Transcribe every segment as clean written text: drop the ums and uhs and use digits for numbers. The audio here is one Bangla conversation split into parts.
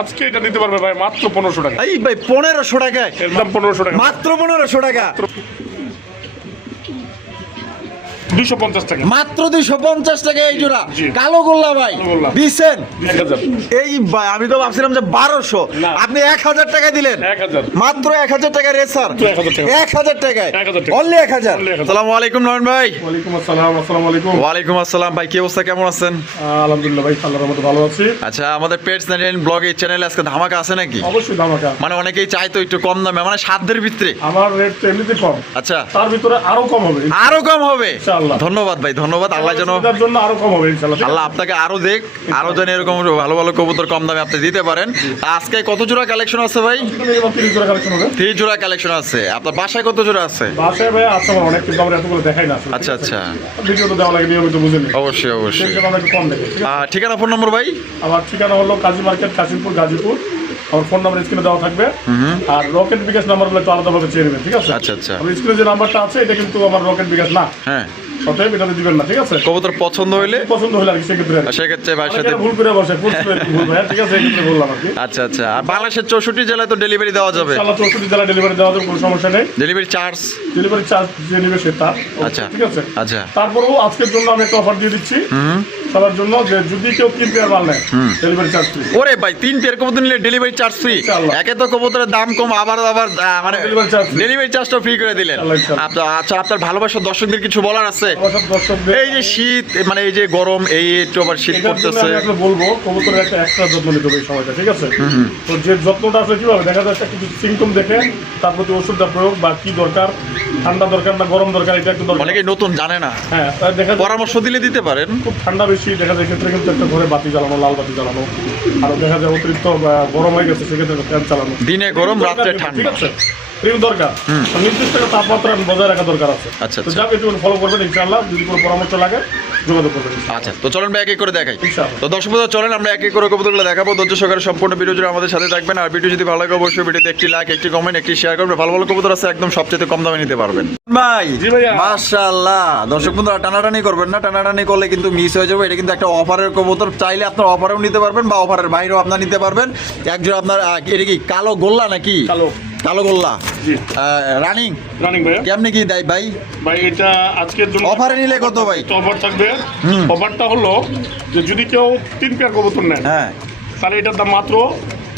আজকে এটা নিতে পারবে ভাই মাত্র 1500 টাকা। এই ভাই 1500 টাকায়, একদম 1500 টাকা, মাত্র 1500 টাকা, 250 টাকা, মাত্র 250 টাকা এই জোড়া জি। কালো গোল্লা ভাই গোল্লা। দিছেন 1000 এই ভাই, আমি তো ভাবছিলাম যে 1200, না। আপনি 1000 টাকা দিলেন, 1000 মাত্র 1000 টাকা রেসার, 1000 টাকা। 1000 টাকায়, 1000 টাকা। অনলি 1000। Only 1000 আসসালামু আলাইকুম নয়ন ভাই। ওয়ালাইকুম আসসালাম। আসসালামু আলাইকুম। ওয়ালাইকুম আসসালাম ভাই, কি অবস্থা, কেমন আছেন? আলহামদুলিল্লাহ ভাই, আল্লাহর রহমতে ভালো আছি। আচ্ছা, আমাদের পেটস 99 ব্লগ এই চ্যানেলে আজকে ধামাকা আছে নাকি? অবশ্যই ধামাকা। মানে অনেকেই চাইতো একটু কম দামে, মানে সাধ্যের ভিতরে। আমার রেট তো এমনিতে কম, আচ্ছা, তার ভিতরে আরো কম হবে আরো কম হবে। ইনশাআল্লাহ। ধন্যবাদ ভাই, ধন্যবাদ। আল্লাহ যেন, এটার জন্য আরো কম হবে ইনশাআল্লাহ। ঠিক আছে? আল্লাহ আপনাকে আরো দেখ, আরো যেন এরকম ভালো ভালো কবুতর কম দামে আপনি দিতে পারেন। আজকে কত জোড়া কালেকশন আছে ভাই? এখানে এবার 30 জোড়া কালেকশন হবে। 30 জোড়া কালেকশন আছে। আপনার বাসায় কত জোড়া আছে? বাসায় ভাই আছে আমার অনেক, কিন্তু আমরা এতগুলো দেখাই না আসলে। আচ্ছা আচ্ছা, ভিডিও তো দেওয়া লাগে নিয়মিত, বুঝেন। অবশ্যই অবশ্যই। সেই জন্য আমরা একটু কম দেখি। ঠিক আছে? ঠিকানা, ফোন নম্বর ভাই? আমার ঠিকানা হলো কাজী মার্কেট, কাশিমপুর, গাজীপুর। আমার ফোন নাম্বার স্ক্রিনে দেওয়া থাকবে। আর রকেট বিকাশ নাম্বারগুলো একটু আলাদাভাবে চেয়ে নেবেন, ঠিক আছে? আচ্ছা আচ্ছা, আমার স্ক্রিনে যে নাম্বারটা আছে এটা কিন্তু আমার রকেট বিকাশ না, হ্যাঁ। অতএব এটাতে দিবেন না, ঠিক আছে? কবুতর পছন্দ হইলে পছন্দ হলে আর কি সেক্ষেত্রে আর কি। সেক্ষেত্রে ভাইয়ের সাথে। অনেকে ভুল করে বসে, ভুল ভাই, ঠিক আছে? এই ক্ষেত্রে বললাম আর কি। আচ্ছা আচ্ছা, আর বাংলাদেশের 64 জেলায় তো ডেলিভারি দেওয়া যাবে? ইনশাআল্লাহ 64 জেলা ডেলিভারি দেওয়া যাবে, কোনো সমস্যা নেই। Delivery charge? ডেলিভারি চার্জ যে নেবে সে তার, আচ্ছা। ঠিক আছে? আচ্ছা। তারপরেও আজকের জন্য আমি একটা অফার দিয়ে দিচ্ছি সবার জন্য, যে যদি কেউ 3 পেয়ার মাল নেয় ডেলিভারি চার্জ ফ্রি। ওরে ভাই, 3 পেয়ার কবুতর নিলে ডেলিভারি চার্জ ফ্রি? ইনশাআল্লাহ। একে তো কবুতরের দাম কম, আবার আবার মানে Delivery charge free। ডেলিভারি চার্জটা ফ্রি করে দিলেন। ইনশাআল্লাহ। আপনার, আচ্ছা, আপনার ভালোবাসার দর্শকদের কিছু বলার আছে? আমার সব দর্শকদের এই যে শীত, মানে এই যে গরম, এই একটু আবার শীত এটার জন্য পড়তেছে। আমি আসলে বলবো কবুতরের একটা এক্সট্রা যত্ন নিতে হবে এই সময়টা, ঠিক আছে? তো যে যত্নটা আসলে কিভাবে দেখা যাচ্ছে, কিছু সিমটম দেখে তার প্রতি ওষুধটা প্রয়োগ, বা কি দরকার, ঠান্ডা দরকার না গরম দরকার, এটা একটু দরকার। অনেকেই নতুন জানে না, হ্যাঁ, তাই দেখা যায় পরামর্শ দিলে দিতে পারেন। খুব ঠান্ডা বেশি, দেখা যায় ক্ষেত্রে কিন্তু একটা ঘরে বাতি জ্বালানো, লাল বাতি জ্বালানো, আর দেখা যায় অতিরিক্ত গরম হয়ে গেছে সেক্ষেত্রে ফ্যান চালানো। দিনে গরম, দরকার রাত্রে কিন্তু, ঠান্ডা। ঠিক আছে? এগুলো দরকার। নির্দিষ্ট একটা তাপমাত্রা বজায় রাখা দরকার আছে। আচ্ছা, তো আচ্ছা। যাকে একটু ফলো করবেন ইনশাআল্লাহ, যদি কোনো পরামর্শ লাগে যোগাযোগ করবেন। আচ্ছা, তো চলেন ভাই এক এক করে দেখাই। ইনশাআল্লাহ। তো দর্শক বন্ধুরা, চলেন আমরা এক এক করে কবুতরগুলো দেখাবো। ধৈর্য সহকারে সম্পূর্ণ ভিডিও জুড়ে আমাদের সাথে থাকবেন। আর ভিডিও যদি ভালো লাগে অবশ্যই ভিডিওতে একটি লাইক, একটি কমেন্ট, একটি শেয়ার করবেন। ভালো ভালো কবুতর আছে, একদম সবচেয়ে কম দামে নিতে পারবেন ভাই। জি ভাইয়া। মাশাআল্লাহ। দর্শক বন্ধুরা, টানাটানি করবেন না, টানাটানি করলে কিন্তু মিস হয়ে যাবে। এটা কিন্তু একটা অফারের কবুতর, চাইলে আপনার অফারেও নিতে পারবেন বা অফারের বাইরেও আপনার নিতে পারবেন। একজন আপনার এটা কি কালো গোল্লা নাকি? কালো। কালো গোল্লা জি। রানিং রানিং ভাইয়া। কেমনি কি দেয় ভাই? ভাই এটা আজকের জন্য অফারে নিলে কত ভাই? অফার থাকবে। অফারটা হলো যে যদি কেউ 3 পেয়ার কবুতর নেয় হ্যাঁ, তাহলে এটার দাম মাত্র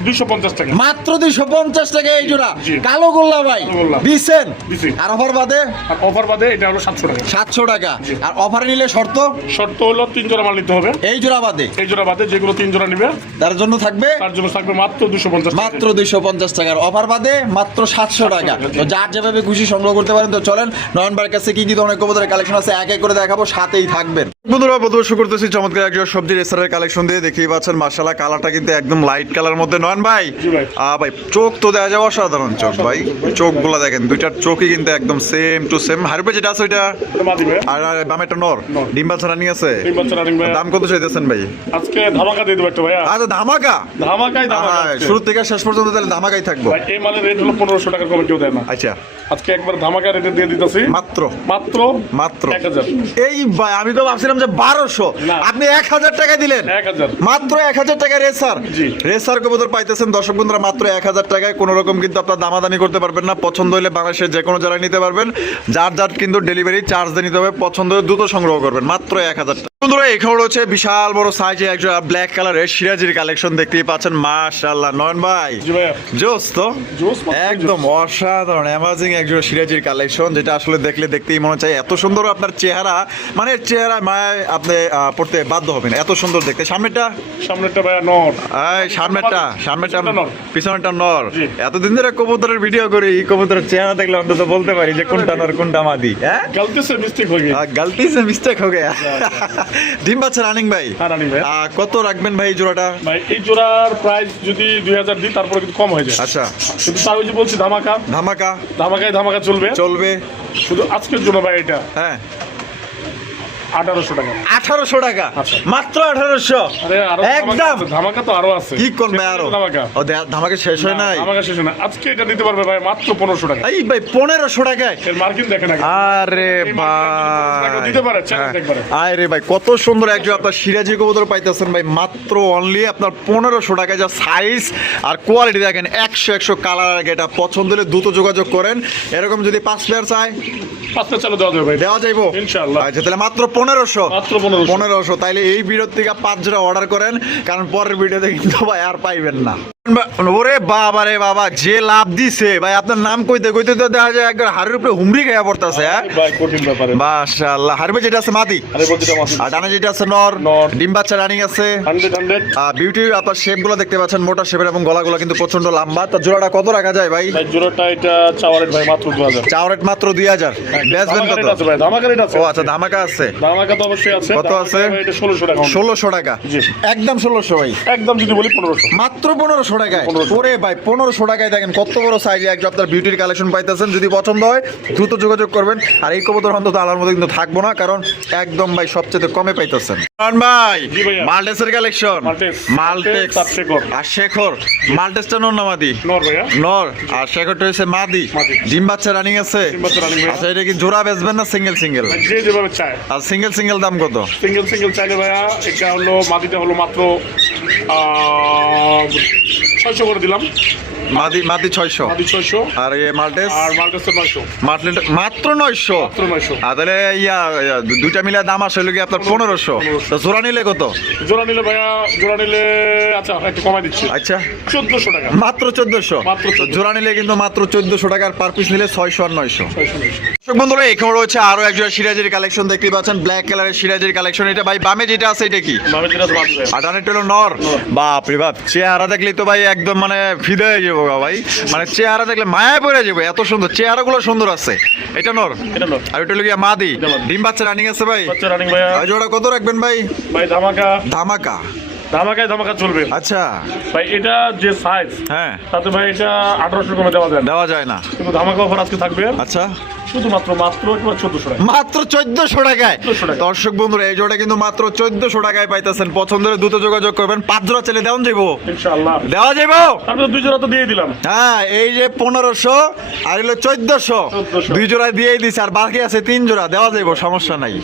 250 টাকা। মাত্র 250 টাকা এই জোড়া জি। কালো গোল্লা ভাই কালো গোল্লা। দিছেন। দিছি। আর অফার বাদে আর অফার বাদে এটা হলো 700 টাকা। 700 টাকা। আর অফারে নিলে শর্ত? শর্ত হলো 3 জোড়া মাল নিতে হবে। এই জোড়া বাদে এই জোড়া বাদে যেগুলো 3 জোড়া নিবে তার জন্য থাকবে তার জন্য থাকবে মাত্র 250 টাকা। মাত্র 250 টাকার। অফার বাদে মাত্র 700 টাকা। তো যার যেভাবে খুশি সংগ্রহ করতে পারেন। তো চলেন নয়নবার কাছে কি কি ধরনের কবুতরের কালেকশন আছে এক এক করে দেখাবো, সাথেই থাকবেন। বন্ধুরা, প্রথমে শুরু করতেছি চমৎকার একজন সবজি রেসারের কালেকশন দিয়ে। দেখতেই পাচ্ছেন মাশাআল্লাহ, কালারটা কিন্তু একদম লাইট কালার মধ্যে। নয়ন ভাই, জি ভাই। ভাই চোখ তো দেখা যায় অসাধারণ চোখ ভাই। চোখগুলো দেখেন, দুইটার চোখই কিন্তু একদম সেম টু সেম। হারবে যেটা আছে ওইটা, এটা মাদি ভাই। আর বামে একটা নর। নর। ডিম বাচ্চা রানিং আছে। 3 বাচ্চা রানিং ভাই। দাম কত চাইতেছেন ভাই? আজকে ধামাকা দিয়ে দেবো একটা ভাইয়া। আচ্ছা, ধামাকা। ধামাকাই ধামাকা আজকে। শুরু থেকে শেষ পর্যন্ত তাহলে ধামাকাই থাকবো। ভাই এই মালের রেট হলো 1500 টাকার কমে কেউ দেয় না। আচ্ছা, আজকে একবার ধামাকা রেটে দিয়ে দিতেছি মাত্র মাত্র মাত্র 1000। এই ভাই, আমি তো ভাবছিলাম যে 1200, না। আপনি 1000 টাকা দিলেন। 1000 মাত্র 1000 টাকা রেসার। জি। রেসার কবুতর পাইতেছেন দর্শক বন্ধুরা মাত্র 1000 টাকায়। কোনো রকম কিন্তু আপনার দামাদামি করতে পারবেন না। পছন্দ হলে বাংলাদেশের যে কোনো জায়গায় নিতে পারবেন। যার যার কিন্তু ডেলিভারি চার্জ দিয়ে নিতে হবে। পছন্দ হলে দ্রুত সংগ্রহ করবেন মাত্র 1000 টাকা। বন্ধুরা, এখানে রয়েছে বিশাল বড় সাইজে একজন ব্ল্যাক কালারের সিরাজির কালেকশন দেখতেই পাচ্ছেন। মাশাআল্লাহ নয়ন ভাই, জি ভাইয়া। জোস তো জোস মাত্র একদম অসাধারণ অ্যামাজিং একজন সিরাজির কালেকশন, যেটা আসলে দেখলে দেখতেই মনে চাই এত সুন্দর আপনার চেহারা, মানে চেহারা মায় আপনি পড়তে বাধ্য হবেন, এত সুন্দর দেখতে। সামনেরটা ভাইয়া নর। সামনেরটা নর। পিছনেরটা নর। জি। এতদিন ধরে কবুতরের ভিডিও করি, কবুতরের চেহারা দেখলে অন্তত বলতে পারি যে কোনটা নর কোনটা মাদি। হ্যাঁ, गलती से मिस्टेक हो गई। গলতি সে মিস্টেক হয়ে গেছে। ডিম বাচ্চা রানিং ভাই। হ্যাঁ রানিং ভাই। কত রাখবেন ভাই এই জোড়াটা? ভাই এই জোড়ার প্রাইস যদি 2000 দিই তারপরে কিন্তু কম হয়ে যায়। আচ্ছা, কিন্তু তার ওই যে বলছি ধামাকা, ধামাকা ধামাকায় ধামাকা চলবে চলবে শুধু আজকের জন্য ভাই এটা। হ্যাঁ, 1800 টাকা। 1800 টাকা, আচ্ছা। মাত্র 1800। আরে আরো একদম ধামাকা তো আরো আছে। কি কোন ভাই আরো? ধামাকা। ও ধামাকা শেষ হয় নাই? ধামাকা শেষ হয় না। আজকে এটা দিতে পারবে ভাই মাত্র 1500 টাকা। এই ভাই 1500 টাকায়? এর মার্কিন দেখেন আগে। আরে এই মার্কিন ভাই দিতে পারে, চ্যালেঞ্জ একবারে। আরে ভাই কত সুন্দর একজন আপনার সিরাজি কবুতর পাইতেছেন ভাই, মাত্র অনলি আপনার 1500 টাকায়। যা সাইজ আর কোয়ালিটি দেখেন, 100 কালার। আগে এটা পছন্দ হলে দ্রুত যোগাযোগ করেন। এরকম যদি 5 প্লেয়ার চায় 5 টা চালু দেওয়া যাবে ভাই। দেওয়া যাইবো ইনশাআল্লাহ। আচ্ছা তাহলে মাত্র 1500। মাত্র 1500। 1500 তাইলে এই ভিডিও থেকে 5 জোড়া অর্ডার করেন, কারণ পরের ভিডিওতে কিন্তু ভাই আর পাইবেন না। ওরে বাবা রে বাবা, যে লাভ দিছে ভাই, আপনার নাম কইতে কইতে তো দেখা যায় একবার হাড়ের উপরে হুমড়ি খেয়ে পড়তেছে। হ্যাঁ ভাই কঠিন ব্যাপারে। মাশাআল্লাহ। হাড়বে যেটা আছে মাদি, আরে প্রতিটা মাছ আর ডানে যেটা আছে নর, নর। ডিম বাচ্চা রানিং আছে। 100 বিউটি আপনার শেপ গুলো দেখতে পাচ্ছেন, মোটা শেপের এবং গলাগুলো কিন্তু প্রচন্ড লম্বা। তো জোড়াটা কত রাখা যায় ভাই? ভাই জোড়াটা এটা চাওয়ারেট ভাই মাত্র 2000। চাও রেট মাত্র 2000। বেচবেন ধামাকা কত? রেট আছে ভাই, ধামাকা রেট আছে। ও আচ্ছা, ধামাকা আছে। ধামাকা তো অবশ্যই আছে। কত আছে? ধামাকা এটা 1600 টাকা। 1600 টাকা, জি। একদম 1600 ভাই। একদম যদি বলি 1500। মাত্র 1500 টাকায়। 1500 ওরে ভাই 1500 টাকায় দেখেন কত বড় সাইজে একজন আপনার বিউটির কালেকশন পাইতেছেন। যদি পছন্দ হয় দ্রুত যোগাযোগ করবেন। আর এই কবুতর অন্তত আলার মধ্যে কিন্তু থাকবো না, কারণ একদম ভাই সবচেয়ে কমে পাইতেছেন। ভাই জি ভাইয়া। মাল্টেসের কালেকশন। মাল্টেস। মাল্টেক্স তার শেখর। আর শেখর। মাল্টেসটা নর না মাদি? নর ভাইয়া। নর। আর শেখরটা হচ্ছে মাদি। মাদি। ডিম বাচ্চা রানিং আছে। ডিম বাচ্চা running ভাইয়া। আচ্ছা এটা কি জোড়া বেচবেন না সিঙ্গেল সিঙ্গেল? ভাই যে যেভাবে চায়। আর সিঙ্গেল দাম কত? সিঙ্গেল চাইলে ভাইয়া এটা হলো মাদিটা হলো মাত্র 600 করে দিলাম। মাদি 600। মাদি 600 আর এই মাল্টেস? আর মার্কেসের 900। মাত্র 900। মাত্র 900। আর তাহলে দুইটা মিলে দাম আসলে কি আপনার 1500। তো জোড়া নিলে কত? জোড়া নিলে ভাইয়া, জোড়া নিলে আচ্ছা একটু কমাই দিচ্ছি। আচ্ছা 1400 টাকা। মাত্র 1400। মাত্র 1400 জোড়া নিলে কিন্তু মাত্র 1400 টাকার, পার পিস নিলে 600 আর 900। 600। দর্শক বন্ধুরা এখানে রয়েছে আরো একজোড়া সিরাজের কালেকশন দেখতে পাচ্ছেন, ব্ল্যাক কালারের সিরাজের কালেকশন। এটা ভাই বামে যেটা আছে এটা কি? ভাবে যেটা মাদি ভাইয়া। আর ডানেরটা হলো নর। বাপ রে বাপ, চেহারা দেখলেই তো ভাই একদম মানে ফিদা হয়ে যাবো গা ভাই। মানে চেহারা দেখলে মায়া পড়ে যাবে, এত সুন্দর চেহারাগুলো সুন্দর আছে। এটা নর এটা নর। আর এটা হলো গিয়া মাদি। এটা মাদি। ডিম বাচ্চা রানিং আছে ভাই। বাচ্চা রানিং ভাইয়া। আর জোড়া কত রাখবেন ভাই? ভাই ধামাকা ধামাকা। ধামাকা চলবে। আচ্ছা ভাই এটা যে সাইজ, হ্যাঁ তাতে ভাই এটা 1800 কমে দেওয়া যায় না। দেওয়া যায় না। কিন্তু ধামাকা অফার আজকে থাকবে আচ্ছা শুধুমাত্র একেবারে 1400 টাকা। মাত্র 1400 টাকায়। 1400 টাকা। দর্শক বন্ধুরা এই জোড়া কিন্তু মাত্র 1400 টাকায় পাইতেছেন। পছন্দ হলে দ্রুত যোগাযোগ করবেন। 5 জোড়া চলে দেওয়া যাইবো? ইনশাআল্লাহ দেওয়া যাইবো। তারপর 2 জোড়া তো দিয়ে দিলাম। হ্যাঁ এই যে 1500 আর হলো 1400, 1400 দুই জোড়া দিয়েই দিছে, আর বাকি আছে 3 জোড়া, দেওয়া যাইবো, সমস্যা নাই।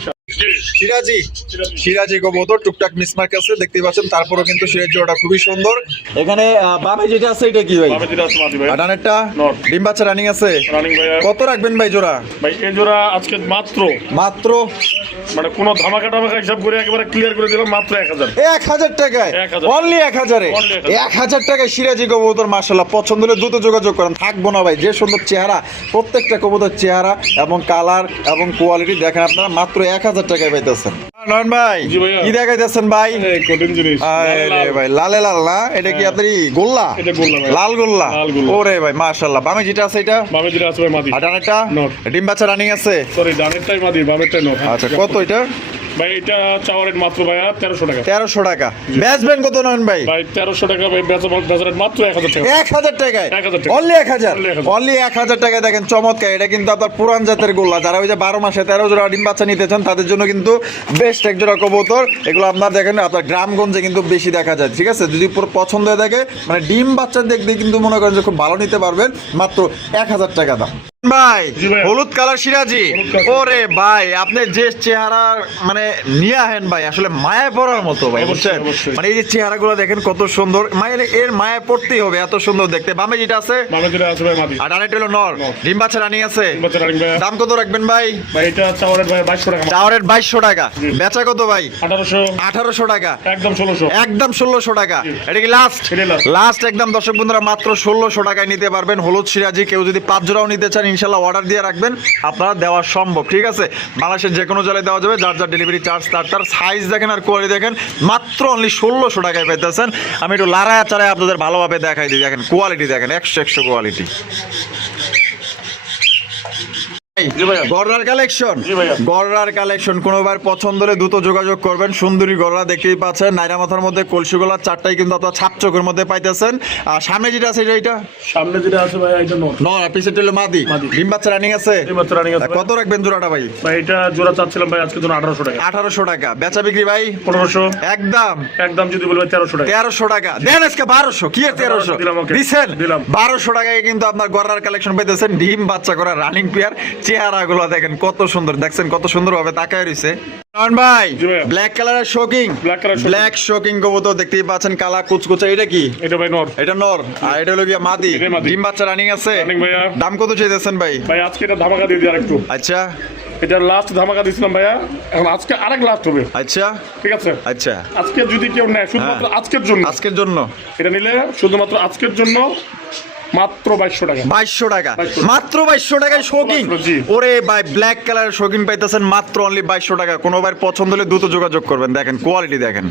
সিরাজি কবুতর টুকটাক মিসমার্ক আছে দেখতে পাচ্ছেন, তারপরেও কিন্তু সিরাজি জোড়াটা খুবই সুন্দর। এখানে বামে যেটা আছে এটা কি ভাই? ভাবে যেটা আছে মাদি ভাই। আর ডানেরটা নর। ডিম বাচ্চা রানিং আছে। রানিং ভাইয়া। কত রাখবেন ভাই জোড়া? ভাই এই জোড়া আজকে মাত্র মানে কোনো ধামাকা হিসাব করে একেবারে ক্লিয়ার করে দিলাম মাত্র 1000। 1000 টাকায়। 1000 অনলি 1000 এ। Only 1000 টাকায় সিরাজি কবুতর মাশাআল্লাহ। পছন্দ হলে দ্রুত যোগাযোগ করেন, থাকবো না ভাই। যে সুন্দর চেহারা, প্রত্যেকটা কবুতর চেহারা এবং কালার এবং কোয়ালিটি দেখেন আপনারা, মাত্র 1000 টাকায় পাইতেছেন। নয়ন ভাই জি ভাইয়া। কি দেখাইতেছেন ভাই? এই কঠিন জিনিস। আরে ভাই লালে লাল না, এটা কি আপনার গোল্লা? এটা গোল্লা ভাই। লাল গোল্লা। লাল গোল্লা। ওরে ভাই মাশাআল্লাহ। বামে যেটা আছে এটা? ভাবে যেটা আছে ভাই মাদি। আর ডানেরটা? নর। ডিম বাচ্চা রানিং আছে। সরি ডানেরটাই মাদি, বামেরটাই নর। আচ্ছা কত এটা? ভাই এটা চাওয়া রেট মাত্র ভাইয়া 1300 টাকা। 1300 টাকা। বেচবেন কত নয়ন ভাই? ভাই 1300 টাকা ভাই বেচা রেট মাত্র 1000 টাকা। 1000 টাকায়। 1000 টাকা। অনলি 1000। Only 1000 অনলি 1000 টাকায় দেখেন চমৎকার। এটা কিন্তু আপনার পুরান জাতের গোল্লা, যারা ওই যে 12 মাসে 13 জোড়া ডিম বাচ্চা নিতে চান তাদের জন্য কিন্তু বেস্ট এক জোড়া কবুতর। এগুলো আপনার দেখেন আপনার গ্রামগঞ্জে কিন্তু বেশি দেখা যায়, ঠিক আছে? যদি পুরো পছন্দ হয়ে থাকে, মানে ডিম বাচ্চা দেখতে কিন্তু মনে করেন যে খুব ভালো নিতে পারবেন, মাত্র 1000 টাকা দাম। ভাই জি ভাই। হলুদ কালার সিরাজি। হলুদ কালার। ওরে ভাই আপনি যে চেহারা মানে নিয়ে আহেন ভাই, আসলে মায়া পড়ার মতো ভাই, অবশ্যই, বুঝছেন? অবশ্যই। মানে এই যে চেহারাগুলো দেখেন কত সুন্দর, মায়ের এর মায়া পড়তেই হবে, এত সুন্দর দেখতে। বামে যেটা আছে? ভাবে যেটা আছে ভাই মাদি। আর ডানেরটা হলো নর। নর। ডিম বাচ্চা রানিং আছে। বাচ্চা রানিং ভাইয়া। দাম কত রাখবেন ভাই? ভাই এটা চাওয়া রেট ভাই 2200 টাকা। চাওয়ারের 2200 টাকা। বেচা কত ভাই? 1800। 1800 টাকা। একদম 1600। একদম 1600 টাকা। এটা কি লাস্ট? এটাই last। লাস্ট একদম। দর্শক বন্ধুরা মাত্র 1600 টাকায় নিতে পারবেন হলুদ সিরাজি। কেউ যদি 5 জোড়াও নিতে চান ইনশাল্লাহ অর্ডার দিয়ে রাখবেন, আপনারা দেওয়া সম্ভব, ঠিক আছে? বাংলাদেশের যে কোনো জেলায় দেওয়া যাবে, যার ডেলিভারি চার্জ তার সাইজ দেখেন আর কোয়ালিটি দেখেন, মাত্র অনলি 1600 টাকায় পাইতেছেন। আমি একটু লাড়ায় চাড়ায় আপনাদের ভালোভাবে দেখাই দিই, দেখেন কোয়ালিটি দেখেন, 100 কোয়ালিটি। জি ভাইয়া। গররার কালেকশন, জি ভাইয়া। গররার কালেকশন কোনোবার পছন্দ হলে দ্রুত যোগাযোগ করবেন। সুন্দরী গররা দেখতেই পাচ্ছেন, নাইরা মাথার মধ্যে কলসি গলার চারটাই কিন্তু আপনার ছাপ চোখের মধ্যে পাইতেছেন। আর সামনে যেটা আছে এটা সামনে যেটা আছে ভাইয়া এটা নর। নর, আর পিছেরটা হলো মাদি। মাদি। ডিম বাচ্চা রানিং আছে। ডিম বাচ্চা running আছে ভাই। কত রাখবেন জোড়াটা ভাই? ভাই এটা জোড়া চাচ্ছিলাম ভাই আজকে জন্য 1800 টাকা। 1800 টাকা। বেচা বিক্রি ভাই 1500। একদম একদম যদি বলবেন 1300 টাকা। 1300 টাকা দেন আজকে। 1200 কি আর 1300 দিলাম, ওকে। দিছেন? দিলাম। 1200 টাকায় কিন্তু আপনার গড়ার কালেকশন পাইতেছেন। ডিম বাচ্চা করা রানিং পেয়ার। চেহারাগুলো দেখেন কত সুন্দর, দেখছেন কত সুন্দর ভাবে তাকায় রইছে। কারণ ভাই জি ভাইয়া। ব্ল্যাক কালারের shocking, Black color shocking। Black shocking কবুতর দেখতেই পাচ্ছেন, কালা কুচকুচে। এটা কি? এটা ভাই নর। এটা নর আর এটা হলো গিয়া মাদি। এটা মাদি। ডিম বাচ্চা রানিং আছে। Running ভাইয়া। দাম কত চাইতেছেন ভাই? ভাই আজকে এটা ধামাকা দিয়ে দিই আরেকটু। আচ্ছা এটা লাস্ট ধামাকা দিছিলাম ভাইয়া, এখন আজকে আরেক লাস্ট হবে। আচ্ছা ঠিক আছে? আচ্ছা আজকে যদি কেউ নেয় শুধুমাত্র আজকের জন্য, আজকের জন্য এটা নিলে শুধুমাত্র আজকের জন্য মাত্র 2200 টাকা। 2200 টাকা। 2200 মাত্র 2200 টাকায় শোকিং। জি। ওরে ভাই ব্ল্যাক কালারের শোকিং পাইতেছেন মাত্র অনলি 2200 টাকা। কোনো ভাই পছন্দ হলে দ্রুত যোগাযোগ করবেন। দেখেন কোয়ালিটি দেখেন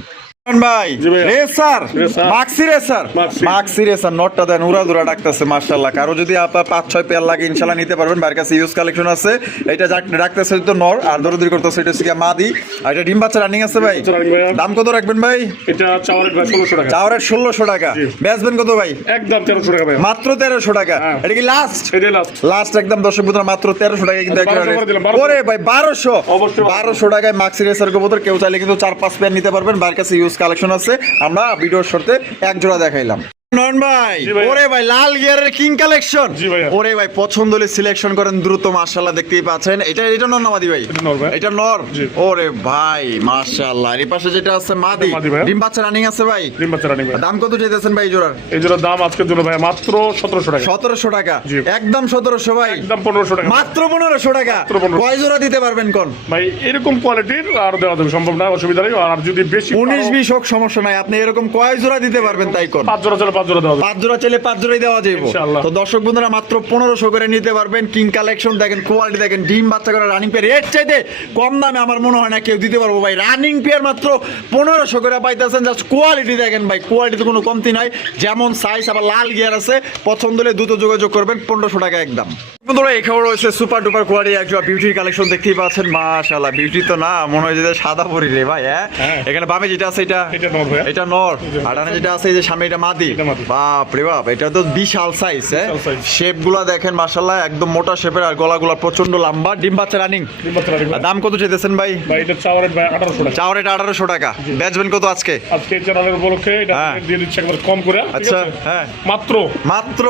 ভাই। জি ভাইয়া। Racer, racer. Maxi racer, maxi. Maxi racer নটটা দেন উড়া দুরা ডাকতেছে মাশাআল্লাহ। কারো যদি আপনার 5-6 পেয়ার লাগে ইনশাআল্লাহ নিতে পারবেন। বাইরের কাছে ইউজ কালেকশন আছে। এটা ডাকতেছে তো নর, আর দরদরি করতেছে এটা হচ্ছে মাদি। আর এটা ডিম বাচ্চা রানিং আছে ভাই। বাচ্চা running ভাইয়া। দাম কত রাখবেন ভাই? এটা চাওয়ার ভাই 1600 টাকা। চাওয়ারের 1600 টাকা। জি। বেচবেন কত ভাই? একদম 1300 টাকা ভাই। মাত্র 1300 টাকা। হ্যাঁ। এটা কি লাস্ট? এটাই লাস্ট। লাস্ট একদম দর্শক বন্ধুরা মাত্র 1300 টাকায় কিন্তু 1200 একেবারে। করে দিলাম, 1200 ওরে ভাই 1200। অবশ্যই 1200 টাকায় মাক্সি রেসার কবুতর কেউ চাইলে কিন্তু 4-5 পেয়ার নিতে পারবেন। বাইরের কাছে ইউজ কালেকশন আছে। আমরা ভিডিওর শর্তে এক জোড়া দেখাইলাম। নন ভাই, জি ভাইয়া। ওরে ভাই লাল গিয়ারের কিং কালেকশন। জি ভাইয়া। ওরে ভাই পছন্দ হলে সিলেকশন করেন দ্রুত, মাশাআল্লাহ দেখতেই পাচ্ছেন। এটা নর না মাদি ভাই? এটা নর ভাই। এটা নর। জি। ওরে ভাই মাশাআল্লাহ। এই পাশে যেটা আছে মাদি। এটা মাদি ভাইয়া। ডিম বাচ্চা রানিং আছে ভাই। ডিম বাচ্চা রানিং ভাই। দাম কত চাইতেছেন ভাই জোড়ার? এই জোড়ার দাম আজকের জন্য ভাই মাত্র 1700 টাকা। 1700 টাকা। জি। একদম 1700 ভাই। একদম 1500 টাকা। মাত্র 1500 টাকা। মাত্র 1500 কয় জোড়া দিতে পারবেন কোন? ভাই এরকম কোয়ালিটির আর দেওয়া যাবে সম্ভব না, অসুবিধা নেই। আর যদি বেশি 19-20 হোক সমস্যা নাই। আপনি এরকম কয় জোড়া দিতে পারবেন তাই কোন? 5 জোড়া চলে 5 জোড়া দেওয়া যাবে। 5 জোড়া চাইলে 5 জোড়াই দেওয়া যাবে। ইনশাআল্লাহ। তো দর্শক বন্ধুরা মাত্র 1500 করে নিতে পারবেন। কিং কালেকশন দেখেন, কোয়ালিটি দেখেন, ডিম বাচ্চা করে রানিং পেয়ার। এর চাইতে কম দামে আমার মনে হয় না কেউ দিতে পারবো ভাই। রানিং পেয়ার মাত্র 1500 করে পাইতেছেন। জাস্ট কোয়ালিটি দেখেন ভাই, কোয়ালিটিতে কোনো কমতি নাই। যেমন সাইজ আবার লাল গিয়ার আছে। পছন্দ হলে দ্রুত যোগাযোগ করবেন। 1500 টাকা একদম। বন্ধুরা এখানে রয়েছে সুপার ডুপার কোয়ালিটি একটা বিউটির কালেকশন দেখতেই পাচ্ছেন। মাশাআল্লাহ বিউটি তো না, মনে হয় যে সাদা পরি রে ভাই। হ্যাঁ। এখানে বামে যেটা আছে এটা এটা নর ভাইয়া। এটা নর, আর ডানে যেটা আছে এই যে সামনে এটা মাদি। এটা মাদি। বাপ রে বাপ, এটা তো বিশাল সাইজ। বিশাল size। শেপ গুলা দেখেন মাশাআল্লাহ একদম মোটা শেপের, আর গলাগুলা প্রচন্ড লম্বা। ডিম বাচ্চা রানিং। ডিম বাচ্চা রানিং ভাই। দাম কত চাইতেছেন ভাই? ভাই এটা চাওয়ার ভাই 1800 টাকা। চাওয়ার এটা 1800 টাকা। বেচবেন কত আজকে? আজকে চ্যানেলের উপলক্ষে এটা হ্যাঁ। দিয়ে দিচ্ছি একবার কম করে। ঠিক আচ্ছা, আছে? হ্যাঁ। মাত্র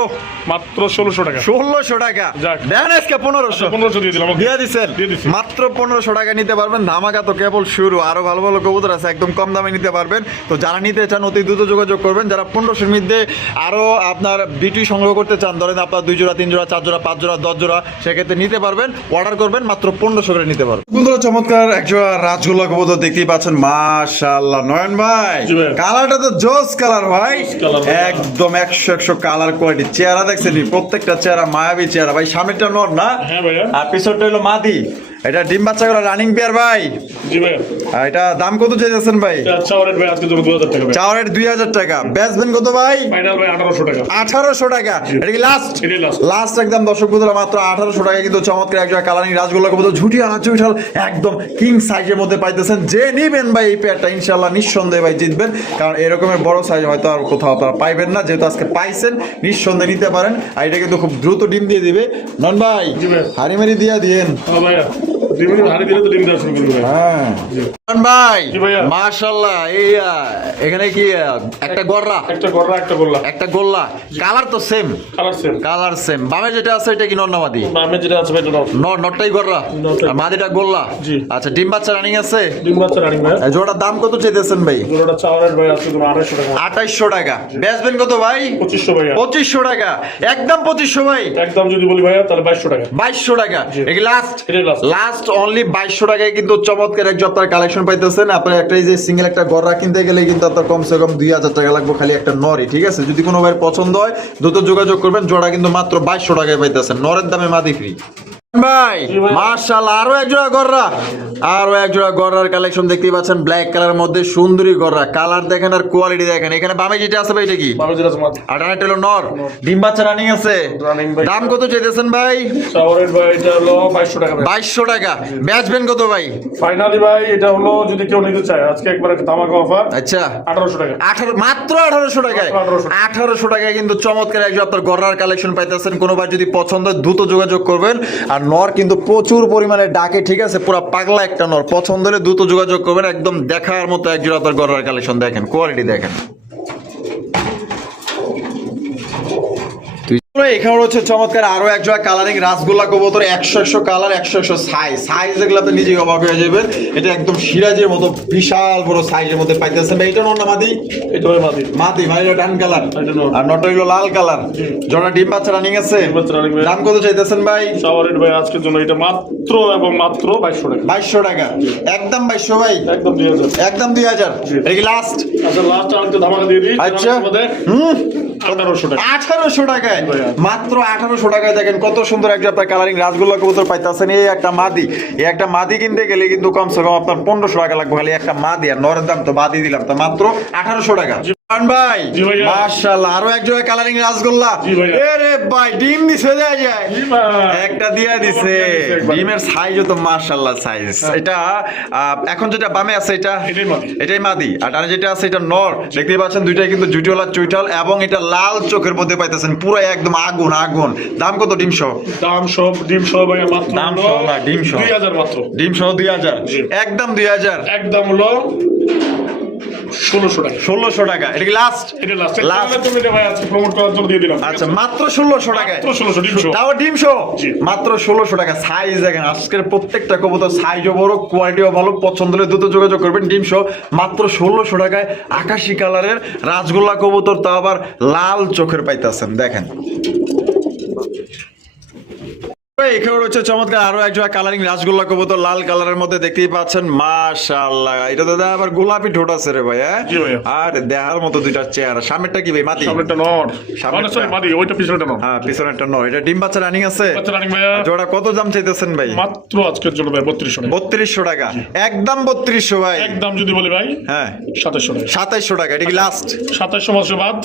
মাত্র 1600 টাকা। 1600 টাকা। যাক। দেন আজকে 1500 1500 দিয়ে দিলাম। দিয়ে দিচ্ছেন। দিয়ে দিচ্ছি। মাত্র 1500 টাকা নিতে পারবেন। ধামাকা তো কেবল শুরু, আরো ভালো ভালো কবুতর আছে একদম কম দামে নিতে পারবেন। তো যারা নিতে চান অতি দ্রুত যোগাযোগ করবেন। যারা 1500 এর মধ্যে আরো আপনার বিটি সংগ্রহ করতে চান, ধরেন আপনার 2 জোড়া 3 জোড়া 4 জোড়া 5 জোড়া 10 জোড়া, সেক্ষেত্রে নিতে পারবেন। অর্ডার করবেন, মাত্র 1500 করে নিতে পারবেন। বন্ধুরা চমৎকার একজোড়া রাজগোল্লা কবুতর দেখতেই পাচ্ছেন। মাশাআল্লাহ নয়ন ভাই, জি ভাই। কালারটা তো জোস কালার ভাই। colour ভাই। একদম 100 কালার কোয়ালিটি। চেহারা দেখছেন, প্রত্যেকটা চেহারা মায়াবী চেহারা ভাই। সামনেটা নর না, হ্যাঁ ভাইয়া। আর পিছনটা হলো মাদি। এটা ডিম বাচ্চা করা রানিং পেয়ার ভাই। জি ভাইয়া। আর এটা দাম কত চাইতেছেন ভাই? এটা চাওয়ার ভাই আজকে জন্য 2000 টাকা ভাই। চাওয়ারের 2000 টাকা। বেচবেন কত ভাই? ফাইনাল ভাই 1800 টাকা। 1800 টাকা। এটা কি লাস্ট? এটাই last। লাস্ট একদম দর্শক বন্ধুরা মাত্র 1800 টাকা কিন্তু চমৎকার একজোড়া কালারিং রাজগোল্লা কবুতর ঝুটি আনা চুইঠাল একদম কিং সাইজের মধ্যে পাইতেছেন। যে নিবেন ভাই এই পেয়ারটা ইনশাআল্লাহ নিঃসন্দেহে ভাই জিতবেন। কারণ এরকমের বড় সাইজ হয়তো আর কোথাও আপনারা পাইবেন না। যেহেতু আজকে পাইছেন, নিঃসন্দেহে নিতে পারেন। আর এটা কিন্তু খুব দ্রুত ডিম দিয়ে দিবে। নন ভাই জি ভাই। হাড়ি মারি দিয়া দিয়েন। হ্যাঁ ভাইয়া। ডিম হাড়ি দিলে তো ডিম দেওয়া শুরু করবে ভাই। হ্যাঁ নন ভাই জি ভাইয়া। মাশাআল্লাহ। এই এখানে কি একটা গররা, একটা গড়রা একটা গোল্লা। একটা গোল্লা। কালার তো same, colour same. Colour same. বামে যেটা আছে এটা কি নরনামাদি? নামে যেটা আছে ভাই এটা নর। নটটাই গররা, নটটাই। আর মাদিটা গোল্লা। জি। আচ্ছা ডিম বাচ্চা রানিং আছে। ডিম বাচ্চা রানিং ভাই। এই জোড়াটার দাম কত চাইতেছেন ভাই? জোড়াটা চাওয়ার ভাই আজকে জন্য 2800 টাকা। 2800 টাকা। বেচবেন কত ভাই? 2500 ভাইয়া। 2500 টাকা। একদম 2500 ভাই। একদম যদি বলি ভাইয়া তাহলে 2200 টাকা। 2200 টাকা। জি। এই লাস্ট, এটাই last। লাস্ট অনলি 2200 টাকায় কিন্তু চমৎকার এক জপ্তার কালেকশন পাইতেছেন। আপনার একটা এই যে সিঙ্গেল একটা গররা কিনতে গেলে কিন্তু আপনার কমসে কম 2000 টাকা লাগবে খালি একটা নরি। ঠিক আছে, যদি কোনো ভাই পছন্দ হয় দ্রুত যোগাযোগ করবেন। জোড়া কিন্তু মাত্র 2200 টাকায় পাইতেছেন। নরের দামে মাদি ফ্রি। ভাই জি ভাই। মাশাআল্লাহ আরো এক জোড়া গররার কালেকশন দেখতেই পাচ্ছেন ব্ল্যাক কালারের মধ্যে সুন্দরী গররা কালার দেখেন আর কোয়ালিটি দেখেন এখানে বামে যেটা আছে ভাই এটা কি বারো জিরাজ মাত্র আটানা টেলো নর ডিম বাচ্চা রানিং আছে রানিং ভাই দাম কত চাইতেছেন ভাই চাওয়ারের ভাই এটা হলো 2200 টাকা 2200 টাকা বেচবেন কত ভাই ফাইনালি ভাই এটা হলো যদি কেউ নিতে চায় আজকে একবারে ধামাকা অফার আচ্ছা 1800 টাকা 18 মাত্র 1800 টাকায় মাত্র 1800 টাকায় কিন্তু চমৎকার একজন আপনার গররার কালেকশন পাইতেছেন কোনোবার যদি পছন্দ হয় দ্রুত যোগাযোগ করবেন আর নর কিন্তু প্রচুর পরিমাণে ডাকে ঠিক আছে পুরো পাগলা একটা নর পছন্দ হলে দ্রুত যোগাযোগ করবেন একদম দেখার মতো একজন আপনার গররার কালেকশন দেখেন কোয়ালিটি দেখেন এখানে হচ্ছে চমৎকার আরো এক জোড়া কালারিং রাসগোল্লা কবুতর 100 কালার 100 সাইজ এগুলো তো নিজেই অবাক হয়ে যাবেন এটা একদম সিরাজের মতো বিশাল বড় সাইজের মধ্যে পাইতেছেন ভাই এটা নর মাদি এটা ভাই মাদি মাদি ভাই এটা ডান কালার এটা নর। আর নট হইলো লাল কালার জোড়া ডিম বাচ্চা রানিং আছে ডিম বাচ্চা running ভাই। দাম কত চাইতেছেন ভাই চাওয়ারের ভাই আজকের জন্য এটা মাত্র এবং মাত্র 2200 টাকা 2200 টাকা একদম 2200 ভাই একদম 2000 একদম 2000 এটা কি লাস্ট আচ্ছা লাস্ট আর একটা ধামাকা দিয়ে দিই আচ্ছা। আমাদের হুম 1800 টাকা 1800 টাকায় ভাইয়া। মাত্র 1800 টাকায় দেখেন কত সুন্দর একটা আপনার কালারিং রাসগোল্লা কবুতর পাইতেছেন এই একটা মাদি কিনতে গেলে কিন্তু কমসে কম আপনার 1500 টাকা লাগবে খালি একটা মাদি আর নরের দাম তো বাদই দিলাম তো মাত্র 1800 টাকা ভাই জি ভাইয়া। মাশাআল্লাহ আরো এক জোড়া কালারিং রাসগোল্লা জি ভাইয়া। আরে ভাই ডিম দিছে যায় জি ভাই। একটা দিয়া দিছে একবার। ডিমের সাইজও তো মাশাআল্লাহ সাইজ এটা এখন যেটা বামে আছে এটা এটাই মাদি। এটাই মাদি আর ডানে যেটা আছে এটা নর দেখতেই পাচ্ছেন দুইটাই কিন্তু জুটিওয়ালা চুইটাল এবং এটা লাল চোখের মধ্যে পাইতেছেন পুরো একদম আগুন আগুন দাম কত ডিম সহ দাম সব ডিম সব ভাই মাত্র দাম হলো সহ না, ডিম সহ। 2000 মাত্র ডিম সহ 2000 জি। একদম 2000 একদম হলো 1600 টাকা 1600 টাকা এটা কি লাস্ট এটা লাস্ট Last। লাস্ট তুমি ভাই আজকে প্রমোট করার জন্য দিয়ে দিলাম আচ্ছা মাত্র 1600 টাকায় মাত্র 1600 ডিম সহ। তাও ডিম সহ জি। মাত্র 1600 টাকা সাইজ দেখেন আজকের প্রত্যেকটা কবুতর সাইজও বড় কোয়ালিটিও ভালো পছন্দ হলে দ্রুত যোগাযোগ করবেন ডিম সহ মাত্র 1600 টাকায় আকাশী কালারের রাজগোল্লা কবুতর তাও আবার লাল চোখের পাইতেছেন দেখেন এখানে রয়েছে চমৎকার আরো এক জোড়া কালারিং রাসগোল্লা কবুতর লাল কালারের মধ্যে দেখতেই পাচ্ছেন মাশাআল্লাহ এটা তো আবার গোলাপি ঠোঁট আছে রে ভাই হ্যাঁ জি ভাইয়া। আর দেখার মতো দুইটা চেহারা সামনেরটা কি ভাই মাটি সামনেটা নর সামনেরটা। মানে সরি মাদি ওইটা পিছনেটা নর হ্যাঁ পিছনেরটা নয় এটা ডিম বাচ্চা রানিং আছে বাচ্চা রানিং ভাইয়া জোড়া কত দাম চাইতেছেন ভাই মাত্র আজকের জন্য ভাই 3200 টাকা 3200 টাকা একদম 3200 ভাই একদম যদি বলি ভাই হ্যাঁ 2700 টাকা 2700 টাকা এটা কি লাস্ট 2700 মাসে বাদ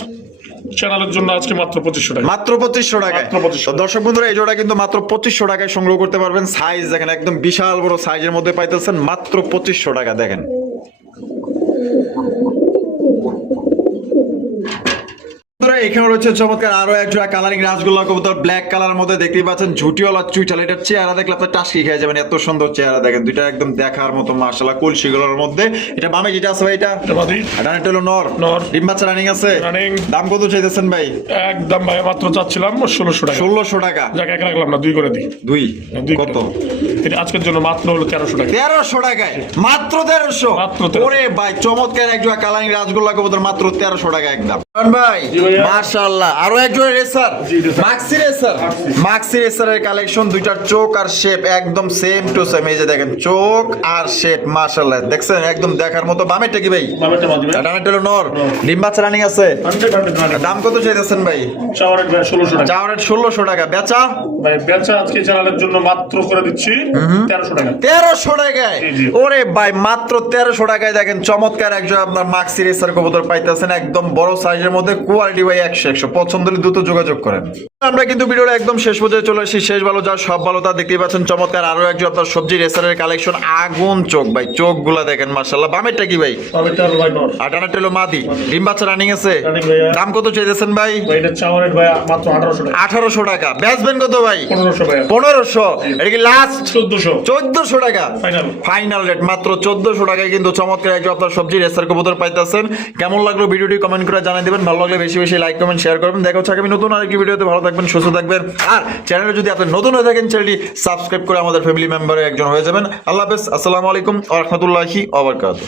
চ্যানেলের জন্য আজকে মাত্র 2500 টাকা মাত্র 2500 টাকায় মাত্র 2500 তো দর্শক বন্ধুরা এই জোড়া কিন্তু মাত্র 2500 টাকায় সংগ্রহ করতে পারবেন সাইজ দেখেন একদম বিশাল বড় সাইজের মধ্যে পাইতেছেন মাত্র 2500 টাকা দেখেন বন্ধুরা, এখানে রয়েছে চমৎকার আরো এক জোড়া কালারিং রাসগোল্লা কবুতর ব্ল্যাক কালারের মধ্যে দেখতেই পাচ্ছেন ঝুটিওয়ালা চুইটাল এটার চেহারা দেখলে আপনার টাসকি খেয়ে যাবেন এত সুন্দর চেহারা দেখেন দুইটা একদম দেখার মতো মাশাআল্লাহ কলসিগুলোর মধ্যে এটা বামে যেটা আছে ভাই এটা এটা মাদি ডানে হলো নর নর। ডিম বাচ্চা রানিং আছে রানিং। দাম কত চাইতেছেন ভাই একদম ভাই মাত্র চাচ্ছিলাম 1600 টাকা 1600 টাকা যাক এক রাখলাম না দুই করে দিই দুই দুই কত এটা আজকের জন্য মাত্র হলো 1300 টাকা 1300 টাকায় মাত্র 1300 মাত্র 1300 ওরে ভাই চমৎকার এক জোড়া কালারিং রাসগোল্লা কবুতর মাত্র 1300 টাকা একদম ভাই জি ভাইয়া। মাশাআল্লাহ আরো এক জোড়া রেসার জি, রেসার। মাক্সি রেসারের কালেকশন দুইটার চোখ আর শেপ একদম সেম টু সেম এই যে দেখেন চোখ আর শেপ মাশাআল্লাহ দেখছেন একদম দেখার মতো বামেরটা কি ভাই বামেরটা মাদি ভাই ডানেরটা হলো নর ডিম বাচ্চা রানিং আছে 100 দাম কত চাইতেছেন ভাই চাওয়ারের ভাই 1600 টাকা চাওয়ারের 1600 টাকা বেচা ভাই বেচা আজকে চ্যানেলের জন্য মাত্র করে দিচ্ছি 1300 টাকা 1300 টাকায় জি, জি। ওরে ভাই মাত্র 1300 টাকায় দেখেন চমৎকার একজন আপনার মাক্সি রেসার কবুতর পাইতেছেন একদম বড় সাইজের মধ্যে কোয়ালিটি ভাই 100 পছন্দ হলে দ্রুত যোগাযোগ করেন আমরা কিন্তু ভিডিওটা একদম শেষ পর্যায়ে চলে আসি শেষ ভালো যা সব ভালো তা দেখতেই পাচ্ছেন চমৎকার আরো একজন আপনার সবজি রেসারের কালেকশন আগুন চোখ ভাই চোখগুলা দেখেন মাশাআল্লাহ বামেরটা কি ভাই বামেরটা হলো ভাই নর আর ডানারটা হলো মাদি ডিম বাচ্চা রানিং আছে Running ভাইয়া। দাম কত চাইতেছেন ভাই ভাই এটা চাওয়ারের ভাই মাত্র 1800 টাকা 1800 টাকা বেচবেন কত ভাই 1500 ভাই 1500 এটা কি লাস্ট 1400 1400 টাকা ফাইনাল ফাইনাল রেট মাত্র 1400 টাকায় কিন্তু চমৎকার একজন আপনার সবজি রেসার কবুতর পাইতেছেন কেমন লাগলো ভিডিওটি কমেন্ট করে জানিয়ে দিবেন ভালো লাগলে বেশি বেশি লাইক কমেন্ট শেয়ার করবেন দেখা হচ্ছে আগামী নতুন আরেকটি ভিডিওতে ভালো থাকবেন সুস্থ থাকবেন আর চ্যানেলে যদি আপনি নতুন হয়ে থাকেন চ্যানেলটি সাবস্ক্রাইব করে আমাদের ফ্যামিলি মেম্বারে একজন হয়ে যাবেন আল্লাহ হাফেজ আসসালামু আলাইকুম ওয়া রাহমাতুল্লাহি ওয়া বারাকাতুহু